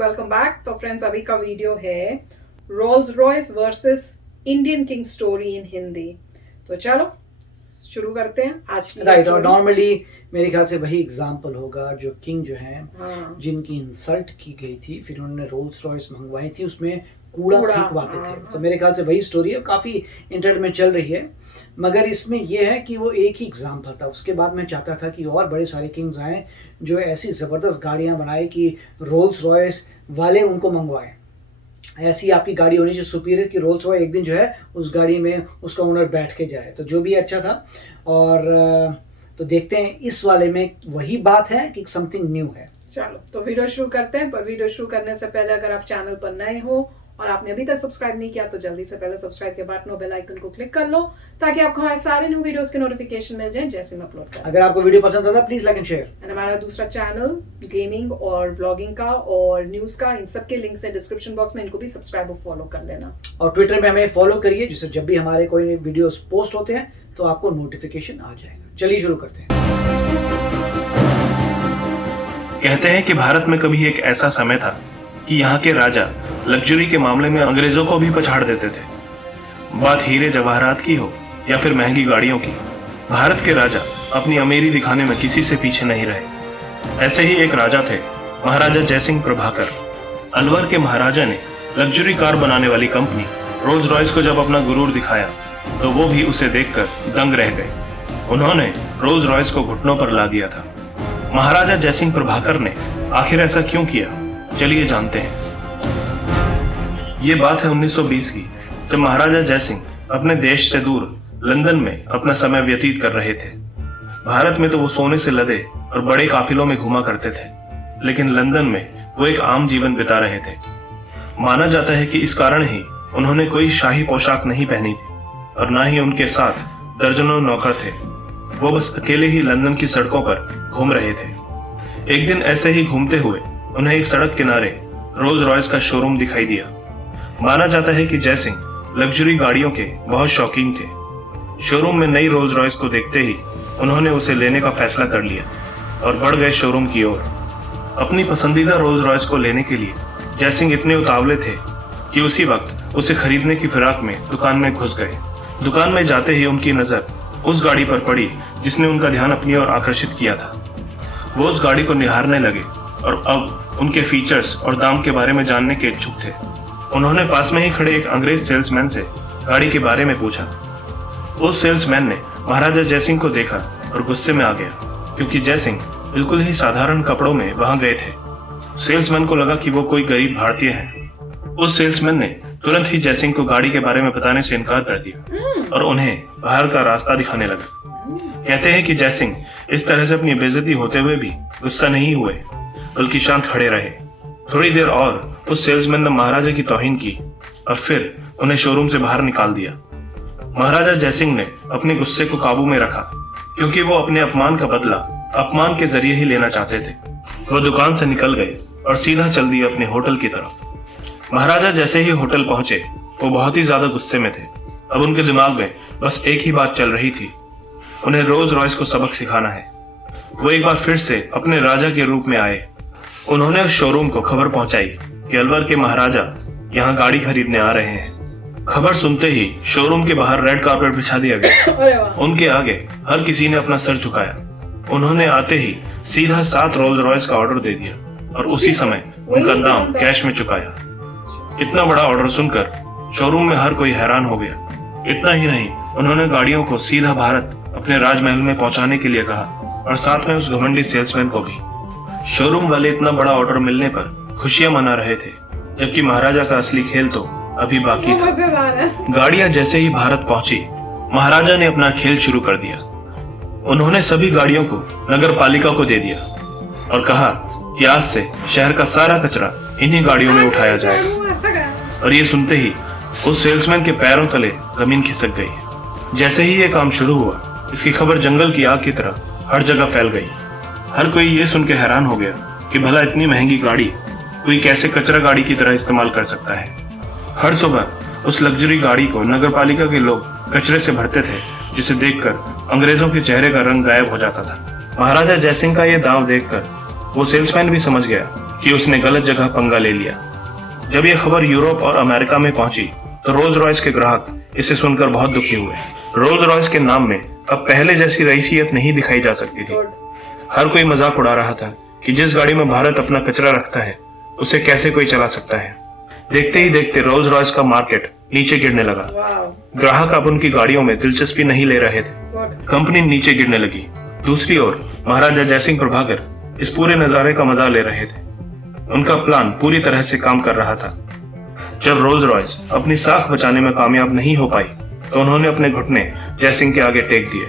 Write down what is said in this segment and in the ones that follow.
Welcome back. तो friends, अभी का वीडियो है Rolls Royce versus Indian king story in Hindi. तो चलो शुरू करते हैं आज की राइट। और नॉर्मली मेरे ख्याल से वही एग्जाम्पल होगा जो किंग जो है जिनकी इंसल्ट की गई थी, फिर उन्होंने रोल्स रॉयस मंगवाई थी, उसमें कूड़ा फेंकवाते थे। तो मेरे ख्याल से वही स्टोरी है, काफ़ी इंटरनेट में चल रही है। मगर इसमें यह है कि वो एक ही एग्जाम्पल था। उसके बाद मैं चाहता था कि और बड़े सारे किंग्स आए जो ऐसी ज़बरदस्त गाड़ियाँ बनाए कि रोल्स रॉयस वाले उनको मंगवाएं। ऐसी आपकी गाड़ी होनी चाहिए सुपीरियर कि रोल्स रॉयस एक दिन जो है उस गाड़ी में उसका ओनर बैठ के जाए। तो जो भी अच्छा था। और तो देखते हैं इस वाले में वही बात है कि समथिंग न्यू है। चलो तो वीडियो शुरू करते हैं। पर वीडियो शुरू करने से पहले अगर आप चैनल पर नए हो और आपने अभी तक सब्सक्राइब नहीं किया तो जल्दी से पहले सब्सक्राइब के बटन और बेल आइकन को क्लिक कर लो ताकि आपको हमारे सारे न्यू वीडियोस के नोटिफिकेशन मिल जाएं जैसे मैं अपलोड करूं। अगर आपको वीडियो पसंद आता है please like and share. And हमारा दूसरा चैनल गेमिंग और व्लॉगिंग का और न्यूज का, इन सब के लिंक्स है डिस्क्रिप्शन बॉक्स में, इनको भी सब्सक्राइब और फॉलो कर लेना। और ट्विटर में हमें फॉलो करिए जिससे जब भी हमारे कोई वीडियोस पोस्ट होते हैं तो आपको नोटिफिकेशन आ जाएगा। चलिए शुरू करते हैं। कहते हैं कि भारत में कभी एक ऐसा समय था कि यहाँ के राजा लग्जरी के मामले में अंग्रेजों को भी पछाड़ देते थे। बात हीरे जवाहरात की हो या फिर महंगी गाड़ियों की, भारत के राजा अपनी अमीरी दिखाने में किसी से पीछे नहीं रहे। ऐसे ही एक राजा थे महाराजा जयसिंह प्रभाकर। अलवर के महाराजा ने लग्जरी कार बनाने वाली कंपनी रोल्स रॉयस को जब अपना गुरूर दिखाया तो वो भी उसे देखकर दंग रह गए। उन्होंने रोल्स रॉयस को घुटनों पर ला दिया था। महाराजा जयसिंह प्रभाकर ने आखिर ऐसा क्यों किया, चलिए जानते हैं। ये बात है 1920 की, जब महाराजा जयसिंह अपने देश से दूर लंदन में अपना समय व्यतीत कर रहे थे। भारत में तो वो सोने से लदे और बड़े काफिलों में घुमा करते थे, लेकिन लंदन में वो एक आम जीवन बिता रहे थे। माना जाता है कि इस कारण ही उन्होंने कोई शाही पोशाक नहीं पहनी थी और ना ही उनके साथ दर्जनों नौकर थे। वो बस अकेले ही लंदन की सड़कों पर घूम रहे थे। एक दिन ऐसे ही घूमते हुए उन्हें एक सड़क किनारे रोल्स रॉयस का शोरूम दिखाई दिया। माना जाता है कि जयसिंह लग्जरी गाड़ियों के बहुत शौकीन थे। शोरूम में नई रोल्स रॉयस को देखते ही उन्होंने उसे लेने का फैसला कर लिया और बढ़ गए शोरूम की ओर। अपनी पसंदीदा रोल्स रॉयस को लेने के लिए जयसिंह इतने उतावले थे कि उसी वक्त उसे खरीदने की फिराक में दुकान में घुस गए। दुकान में जाते ही उनकी नजर उस गाड़ी पर पड़ी जिसने उनका ध्यान अपनी ओर आकर्षित किया था। वो उस गाड़ी को निहारने लगे और अब उनके फीचर्स और दाम के बारे में जानने के इच्छुक थे। उन्होंने पास में ही खड़े एक अंग्रेज सेल्समैन से गाड़ी के बारे में पूछा। उस सेल्समैन ने महाराजा जयसिंह को देखा और गुस्से में आ गया, क्योंकि जयसिंह बिल्कुल ही साधारण कपड़ों में वहां गए थे। सेल्समैन को लगा कि वो कोई गरीब भारतीय है। उस सेल्समैन ने तुरंत ही जयसिंह को गाड़ी के बारे में बताने से इनकार कर दिया और उन्हें बाहर का रास्ता दिखाने लगा। कहते हैं कि जयसिंह इस तरह से अपनी बेइज्जती होते हुए भी गुस्सा नहीं हुए, बल्कि शांत खड़े रहे। थोड़ी देर और उस सेल्समैन ने महाराजा की तौहीन की और फिर उन्हें शोरूम से बाहर निकाल दिया। महाराजा जयसिंह ने अपने गुस्से को काबू में रखा, क्योंकि वो अपने अपमान का बदला अपमान के जरिए ही लेना चाहते थे। वो दुकान से निकल गए और सीधा चल दिए अपने होटल की तरफ। महाराजा जैसे ही होटल पहुंचे वो बहुत ही ज्यादा गुस्से में थे। अब उनके दिमाग में बस एक ही बात चल रही थी, उन्हें रोल्स रॉयस को सबक सिखाना है। वो एक बार फिर से अपने राजा के रूप में आए। उन्होंने उस शोरूम को खबर पहुंचाई कि अलवर के महाराजा यहाँ गाड़ी खरीदने आ रहे हैं। खबर सुनते ही शोरूम के बाहर रेड कार्पेट बिछा दिया गया। उनके आगे हर किसी ने अपना सर झुकाया। उन्होंने आते ही सीधा 7 रोल्स रॉयस का ऑर्डर दे दिया और उसी समय उनका दाम कैश में चुकाया। इतना बड़ा ऑर्डर सुनकर शोरूम में हर कोई हैरान हो गया। इतना ही नहीं, उन्होंने गाड़ियों को सीधा भारत अपने राजमहल में पहुंचाने के लिए कहा और साथ में उस घमंडी सेल्समैन को भी। शोरूम वाले इतना बड़ा ऑर्डर मिलने पर खुशियां मना रहे थे, जबकि महाराजा का असली खेल तो अभी बाकी था। गाड़ियां जैसे ही भारत पहुंची, महाराजा ने अपना खेल शुरू कर दिया। उन्होंने सभी गाड़ियों को नगर पालिका को दे दिया और कहा कि आज से शहर का सारा कचरा इन्हीं गाड़ियों में उठाया जाएगा। और ये सुनते ही उस सेल्समैन के पैरों तले जमीन खिसक गई। जैसे ही ये काम शुरू हुआ, इसकी खबर जंगल की आग की तरह हर जगह फैल गई। हर कोई ये सुन के हैरान हो गया कि भला इतनी महंगी गाड़ी कोई कैसे कचरा गाड़ी की तरह इस्तेमाल कर सकता है। हर सुबह उस लग्जरी गाड़ी को नगर पालिका के लोग कचरे से भरते थे, जिसे देखकर अंग्रेजों के चेहरे का रंग गायब हो जाता था। महाराजा जयसिंह का ये दाव देखकर वो सेल्समैन भी समझ गया कि उसने गलत जगह पंगा ले लिया। जब यह खबर यूरोप और अमेरिका में पहुंची तो रोल्स रॉयस के ग्राहक इसे सुनकर बहुत दुखी हुए। रोल्स रॉयस के नाम में अब पहले जैसी रईसियत नहीं दिखाई जा सकती थी। हर कोई मजाक उड़ा रहा था कि जिस गाड़ी में भारत अपना कचरा रखता है उसे कैसे कोई चला सकता है। देखते ही देखते रोल्स रॉयस का मार्केट नीचे गिरने लगा। ग्राहक अब उनकी गाड़ियों में दिलचस्पी नहीं ले रहे थे। कंपनी नीचे गिरने लगी। दूसरी ओर महाराजा जयसिंह प्रभाकर इस पूरे नजारे का मजा ले रहे थे। उनका प्लान पूरी तरह से काम कर रहा था। जब रोल्स रॉयस अपनी साख बचाने में कामयाब नहीं हो पाई तो उन्होंने अपने घुटने जयसिंह के आगे टेक दिए।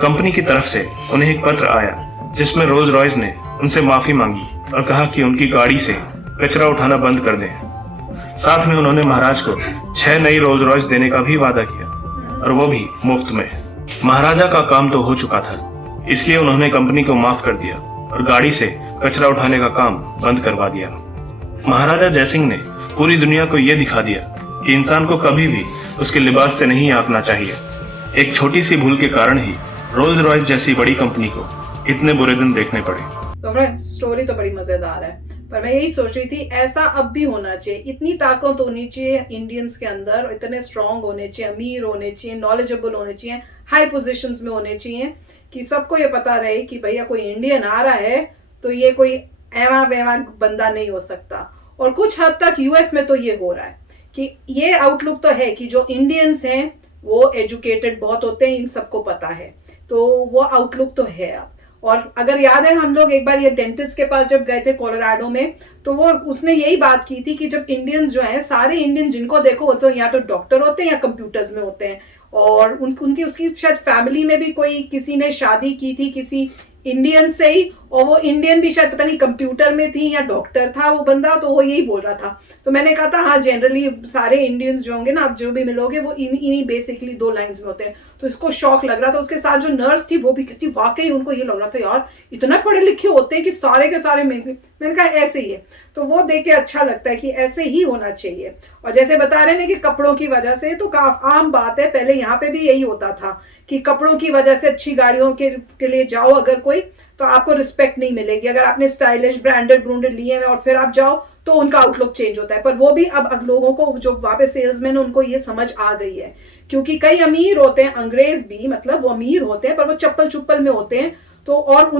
कंपनी की तरफ से उन्हें एक पत्र आया जिसमें रोल्स रॉयस ने उनसे माफी मांगी और कहा कि उनकी गाड़ी से कचरा उठाना बंद कर दें। साथ में उन्होंने महाराज को 6 नई रोल्स रॉयस देने का भी वादा किया और वो भी मुफ्त में। महाराजा का काम तो हो चुका था, इसलिए उन्होंने कंपनी को माफ कर दिया और गाड़ी से कचरा उठाने का काम बंद करवा दिया। महाराजा जयसिंह ने पूरी दुनिया को यह दिखा दिया कि इंसान को कभी भी उसके लिबास से नहीं आंकना चाहिए। एक छोटी सी भूल के कारण ही रोल्स रॉयस जैसी बड़ी कंपनी को इतने बुरे दिन देखने पड़े। तो फ्रेंड्स, स्टोरी तो बड़ी मजेदार है, पर मैं यही सोच रही थी ऐसा अब भी होना चाहिए। इतनी ताकत होनी चाहिए इंडियंस के अंदर, इतने स्ट्रांग होने चाहिए, अमीर होने चाहिए, नॉलेजेबल होने चाहिए, हाई पोजीशंस में होने चाहिए कि सबको ये पता रहे कि भैया कोई इंडियन आ रहा है तो ये कोई एवा वेवा बंदा नहीं हो सकता। और कुछ हद तक यूएस में तो ये हो रहा है कि ये आउटलुक तो है कि जो इंडियंस हैं वो एजुकेटेड बहुत होते हैं, इन सबको पता है, तो वो आउटलुक तो है अब। और अगर याद है हम लोग एक बार ये डेंटिस्ट के पास जब गए थे कोलोराडो में, तो वो उसने यही बात की थी कि जब इंडियंस जो हैं, सारे इंडियन जिनको देखो वो तो या तो डॉक्टर होते हैं या कंप्यूटर्स में होते हैं। और उनकी उसकी शायद फैमिली में भी कोई किसी ने शादी की थी किसी इंडियन से ही, और वो इंडियन भी शायद पता नहीं कंप्यूटर में थी या डॉक्टर था वो बंदा, तो वो यही बोल रहा था। तो मैंने कहा था हाँ, जनरली सारे इंडियंस जो होंगे ना, आप जो भी मिलोगे वो इन्हीं बेसिकली 2 लाइंस में होते हैं। तो इसको शौक लग रहा था। उसके साथ जो नर्स थी वो भी कहती वाकई उनको ये लग रहा था यार इतना पढ़े लिखे होते हैं कि सारे के सारे मैंने कहा ऐसे ही है। तो वो देख के अच्छा लगता है कि ऐसे ही होना चाहिए। और जैसे बता रहे हैं कि कपड़ों की वजह से, तो आम बात है, पहले यहाँ पे भी यही होता था कि कपड़ों की वजह से अच्छी गाड़ियों के लिए जाओ अगर कोई, तो आपको रिस्पेक्ट नहीं मिलेगी। अगर आपने स्टाइलिश ब्रांडेड लिए हैं और फिर आप जाओ तो उनका आउटलुक चेंज होता है। पर वो भी अब लोगों को जो वहां पे सेल्समैन उनको ये समझ आ गई है, क्योंकि कई अमीर होते हैं, अंग्रेज भी, मतलब वो अमीर होते हैं पर वो चप्पल चुप्पल में होते हैं। तो और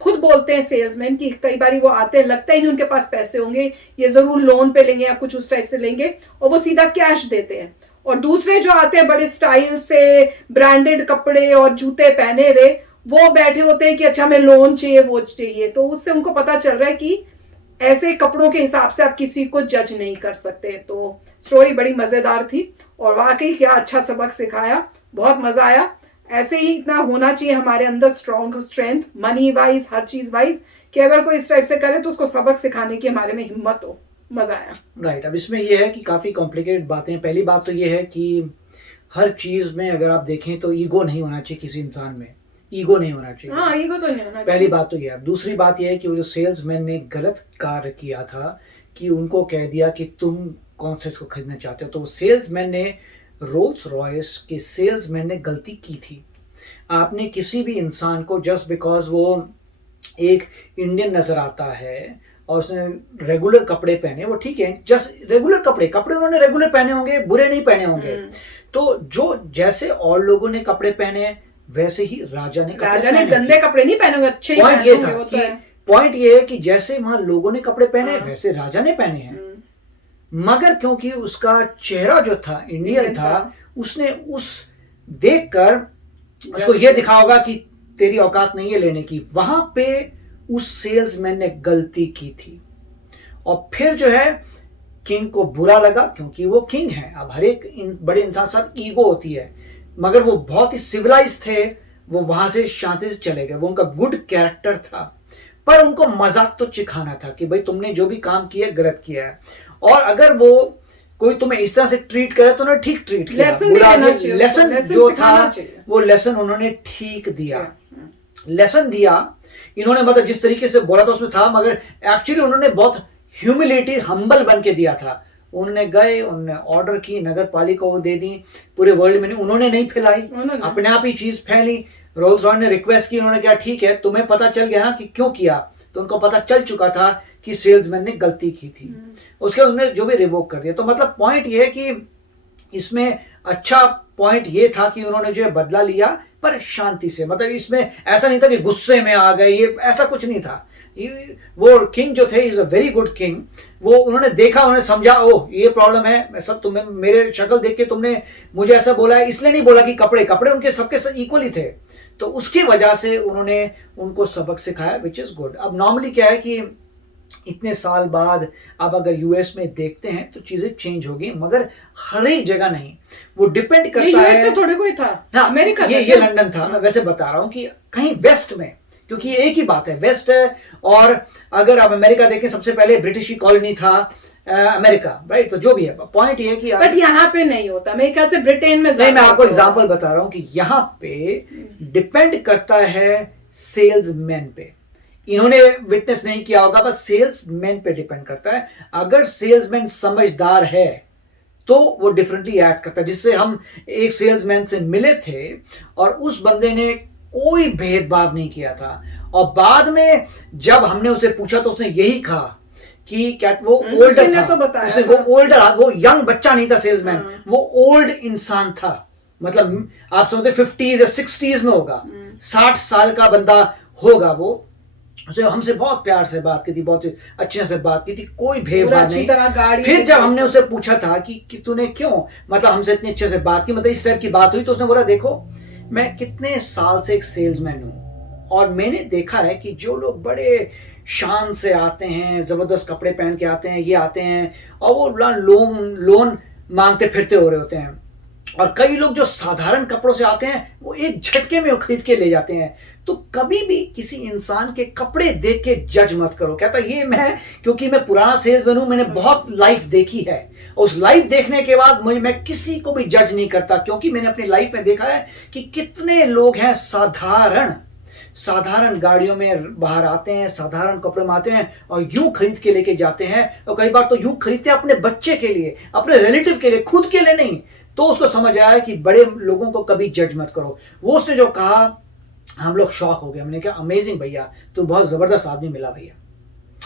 खुद बोलते हैं सेल्समैन कि कई बार वो आते हैं, लगता ही नहीं उनके पास पैसे होंगे, ये जरूर लोन पे लेंगे या कुछ उस टाइप से लेंगे, और वो सीधा कैश देते हैं। और दूसरे जो आते हैं बड़े स्टाइल से ब्रांडेड कपड़े और जूते पहने हुए, वो बैठे होते हैं कि अच्छा हमें लोन चाहिए वो चाहिए। तो उससे उनको पता चल रहा है कि ऐसे कपड़ों के हिसाब से आप किसी को जज नहीं कर सकते। तो स्टोरी बड़ी मजेदार थी और वाकई क्या अच्छा सबक सिखाया, बहुत मजा आया। ऐसे ही इतना होना चाहिए हमारे अंदर स्ट्रेंथ, मनी वाइज, हर चीज वाइज, कि अगर कोई इस टाइप से करे तो उसको सबक सिखाने की हमारे में हिम्मत हो। मजा आया। राइट। अब इसमें यह है कि काफ़ी कॉम्प्लिकेटेड बातें। पहली बात तो ये है कि हर चीज़ में अगर आप देखें तो ईगो नहीं होना चाहिए, किसी इंसान में ईगो नहीं होना चाहिए। हाँ, ईगो तो नहीं होना चाहिए। पहली बात तो ये है। दूसरी बात यह है कि वो जो सेल्समैन ने गलत कार्य किया था कि उनको कह दिया कि तुम कौन सा इसको खरीदना चाहते हो, तो सेल्समैन ने, रोल्स रॉयस के सेल्समैन ने गलती की थी। आपने किसी भी इंसान को जस्ट बिकॉज वो एक इंडियन नज़र आता है और उसने रेगुलर कपड़े पहने, वो ठीक है, जस्ट रेगुलर कपड़े उन्होंने रेगुलर पहने होंगे, बुरे नहीं पहने होंगे। तो जो जैसे और लोगों ने कपड़े पहने वैसे ही राजा ने गंदे कपड़े नहीं पहने होंगे, अच्छे ही पॉइंट ये था कि पॉइंट ये है कि जैसे वहां लोगों ने कपड़े पहने वैसे राजा ने पहने हैं। मगर क्योंकि उसका चेहरा जो था इंडियन था, उसने उस देखकर उसको ये दिखा होगा कि तेरी औकात नहीं है लेने की। वहां पे उस सेल्समैन ने गलती की थी और फिर जो है किंग को बुरा लगा, क्योंकि वो किंग है। अब हर एक बड़े इंसान साथ ईगो होती है, मगर वो बहुत ही सिविलाइज थे, वो वहां से शांति से चले गए। वो उनका गुड कैरेक्टर था, पर उनको मजाक तो चिखाना था कि भाई तुमने जो भी काम किया गलत किया है, और अगर वो कोई तुम्हें इस तरह से ट्रीट करे तो उन्होंने ठीक ट्रीट किया। लेसन जो था वो लेसन उन्होंने ठीक दिया, लेसन दिया। इन्होंने मतलब जिस तरीके से बोला था उसमें था, मगर एक्चुअली उन्होंने बहुत ह्यूमिलिटी, हम्बल बन के दिया था। उन्होंने गए, उन्होंने ऑर्डर की, नगर पालिका को दे दी, पूरे वर्ल्ड में उन्होंने नहीं फैलाई, अपने आप ही चीज फैली। रोल्स रॉयस ने रिक्वेस्ट की, उन्होंने कहा ठीक है तुम्हें पता चल गया ना कि क्यों किया, तो उनको पता चल चुका था कि सेल्समैन ने गलती की थी। उसके बाद उन्होंने जो भी रिवोक कर दिया। तो मतलब पॉइंट ये है कि इसमें अच्छा पॉइंट ये था कि उन्होंने जो है बदला लिया पर शांति से, मतलब इसमें ऐसा नहीं था कि गुस्से में आ गए, ये ऐसा कुछ नहीं था। वो किंग जो थे, is a very good king. वो उन्होंने देखा, उन्होंने समझा, ओह ये प्रॉब्लम है, सब तुम्हें मेरे शक्ल देख के तुमने मुझे ऐसा बोला है, इसलिए नहीं बोला कि कपड़े उनके सबके इक्वली थे। तो उसकी वजह से उन्होंने उनको सबक सिखाया, विच इज गुड। अब नॉर्मली क्या है कि इतने साल बाद अब अगर यूएस में देखते हैं तो चीजें चेंज होगी, मगर हर एक जगह नहीं, वो डिपेंड करता है। से थोड़े कोई था, हाँ, अमेरिका ये लंदन था। मैं वैसे बता रहा हूँ कि कहीं वेस्ट में, क्योंकि ये एक ही बात है, वेस्ट है। और अगर आप अमेरिका देखें, सबसे पहले ब्रिटिश की कॉलोनी था अमेरिका, राइट। तो जो भी है, पॉइंट ये है कि बट यहाँ पे नहीं होता, मेरे ख्याल से ब्रिटेन में नहीं। मैं आपको एग्जांपल बता रहा हूँ कि यहाँ पे डिपेंड करता है सेल्समैन पे। इन्होंने विटनेस नहीं किया होगा, बस सेल्समैन पे डिपेंड करता है। अगर सेल्समैन समझदार है तो वो डिफरेंटली एक्ट करता है। जिससे हम एक सेल्समैन से मिले थे और उस बंदे ने कोई भेदभाव नहीं किया था, और बाद में जब हमने उसे पूछा तो उसने यही कहा कि क्या वो ओल्डर था। तो उसे वो ओल्डर, वो यंग बच्चा नहीं था सेल्समैन, वो ओल्ड इंसान था। मतलब आप समझते 50s या 60s में होगा, 60 साल का बंदा होगा वो। उसे हमसे बहुत प्यार से बात की थी, बहुत अच्छे से बात की थी, कोई भेदभाव नहीं। फिर जब हमने उसे पूछा था कि तूने क्यों मतलब हमसे इतने अच्छे से बात की, मतलब इस टाइप की बात हुई, तो उसने बोला देखो मैं कितने साल से एक सेल्समैन हूं और मैंने देखा है कि जो लोग बड़े शान से आते हैं, जबरदस्त कपड़े पहन के आते हैं, ये आते हैं और वो लोन मांगते फिरते हो रहे होते हैं, और कई लोग जो साधारण कपड़ों से आते हैं वो एक झटके में खरीद के ले जाते हैं। तो कभी भी किसी इंसान के कपड़े देख के जज मत करो। कहता ये मैं, क्योंकि मैं पुराना सेल्समैन हूं, मैंने बहुत लाइफ देखी है, उस लाइफ देखने के बाद मैं किसी को भी जज नहीं करता, क्योंकि मैंने अपनी लाइफ में देखा है कि कितने लोग हैं साधारण गाड़ियों में बाहर आते हैं, साधारण कपड़े में आते हैं और यूं खरीद के लेके जाते हैं, और कई बार तो यूं खरीदते हैं अपने बच्चे के लिए, अपने रिलेटिव के लिए, खुद के लिए नहीं। तो उसको समझ आया कि बड़े लोगों को कभी जज मत करो। वो उसने जो कहा, हम लोग शॉक हो गए। हमने कहा अमेजिंग भैया, तू बहुत जबरदस्त आदमी मिला भैया।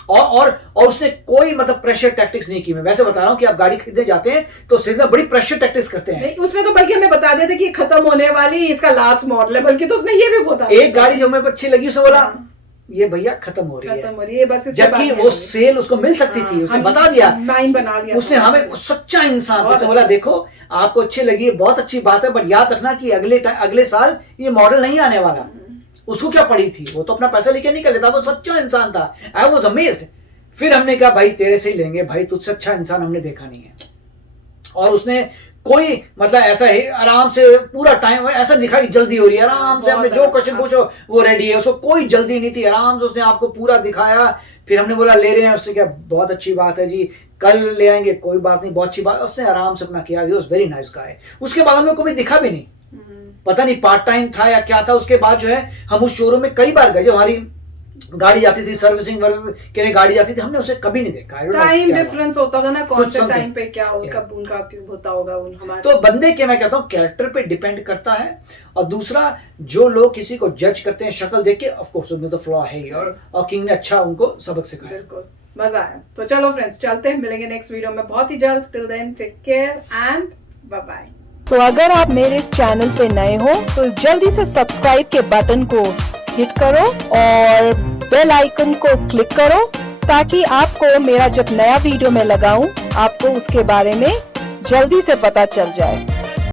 और उसने कोई मतलब प्रेशर टैक्टिक्स नहीं की। मैं वैसे बता रहा हूं कि आप गाड़ी खरीदने जाते हैं तो सीधा बड़ी प्रेशर टैक्टिक्स करते हैं। उसने तो बल्कि हमें बता देते कि खत्म होने वाली, इसका लास्ट मॉडल है, बल्कि तो उसने ये भी बता एक गाड़ी जो हमें अच्छी लगी, उसने बोला ये भैया खत्म हो रही है, बस जबकि वो सेल उसको मिल सकती थी, उसने बता दिया, माइंड बना लिया उसने हमें सच्चा इंसान था। तो बोला देखो आपको अच्छी लगी, बहुत अच्छी बात है, बट याद रखना कि अगले साल ये मॉडल नहीं आने वाला। उसको क्या पड़ी थी, वो तो अपना पैसा लेके निकल लेता, वो सच्चा इंसान था। I was amazed. फिर हमने कहा भाई तेरे से ही लेंगे भाई, तुझसे अच्छा इंसान हमने देखा नहीं है। और उसने कोई मतलब ऐसा है आराम से पूरा टाइम ऐसा दिखा कि जल्दी हो रही है, आराम से हमने जो क्वेश्चन पूछो वो रेडी है, उसको कोई जल्दी नहीं थी, आराम से उसने आपको पूरा दिखाया। फिर हमने बोला ले रहे हैं, उससे क्या बहुत अच्छी बात है जी, कल ले आएंगे, कोई बात नहीं, बहुत अच्छी बात। उसने आराम से अपना किया, he was very nice guy. उसके बाद हमें कभी दिखा भी नहीं, पता नहीं पार्ट टाइम था या क्या था। उसके बाद जो है हम उस शोरूम में कई बार गए, जब हमारी गाड़ी जाती थी सर्विसिंग के लिए गाड़ी जाती थी, हमने उसे कभी नहीं देखा। टाइम डिफरेंस होता होगा ना, कौन से टाइम पे क्या कब उनका होता होगा हमारे। तो बंदे के मैं कहता हूँ कैरेक्टर पे डिपेंड करता है। और दूसरा, जो लोग किसी को जज करते हैं शक्ल देख के, ऑफ कोर्स उनमें तो फ्लॉ है ही, और किंग ने अच्छा उनको सबक सिखाया। बिल्कुल मजा आया। तो चलो फ्रेंड्स चलते हैं, मिलेंगे नेक्स्ट वीडियो में बहुत ही जल्द। Till then take care and bye bye. तो अगर आप मेरे इस चैनल पे नए हो तो जल्दी से सब्सक्राइब के बटन को हिट करो और बेल आइकन को क्लिक करो, ताकि आपको मेरा जब नया वीडियो मैं लगाऊं आपको उसके बारे में जल्दी से पता चल जाए।